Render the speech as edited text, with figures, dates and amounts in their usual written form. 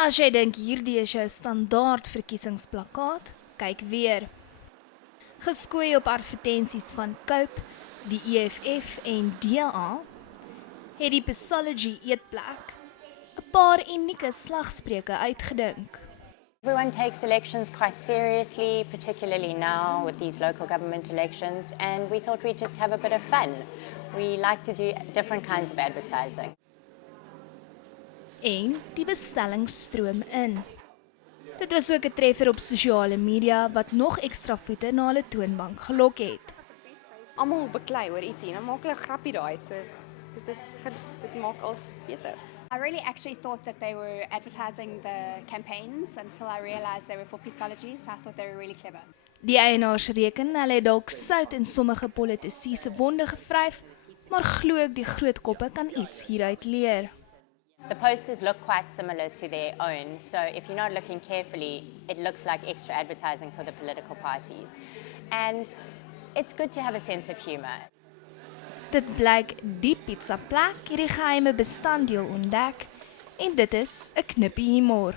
As jy dink hierdie is jou standaard verkiesingsplakkaat, kyk weer. Geskoei op advertensies van Cope, die EFF en DA, het die Pathology Eetplek 'n paar unieke slagspreuke uitgedink. Everyone takes elections quite seriously, particularly now with these local government elections, and we thought we'd just have a bit of fun. We like to do different kinds of advertising. En die bestelling stroom in. Dit was ook 'n treffer op sosiale media wat nog ekstra voete na hulle toonbank gelok het. Almal beklei oor ietsie en dan maak hulle 'n grappie daai. So dit maak alles beter. I really actually thought that they were advertising the campaigns until I realized they were for Pathology, so I thought they were really clever. Die eienaars reken hulle het dalk sout in sommige politici se wonde gevryf, maar glo ek die groot koppe kan iets hieruit leer. The posters look quite similar to their own, so if you're not looking carefully, it looks like extra advertising for the political parties. And it's good to have a sense of humour. Dit blyk die pizzaplek het die geheime bestanddeel ontdek en dit is 'n knippie humor.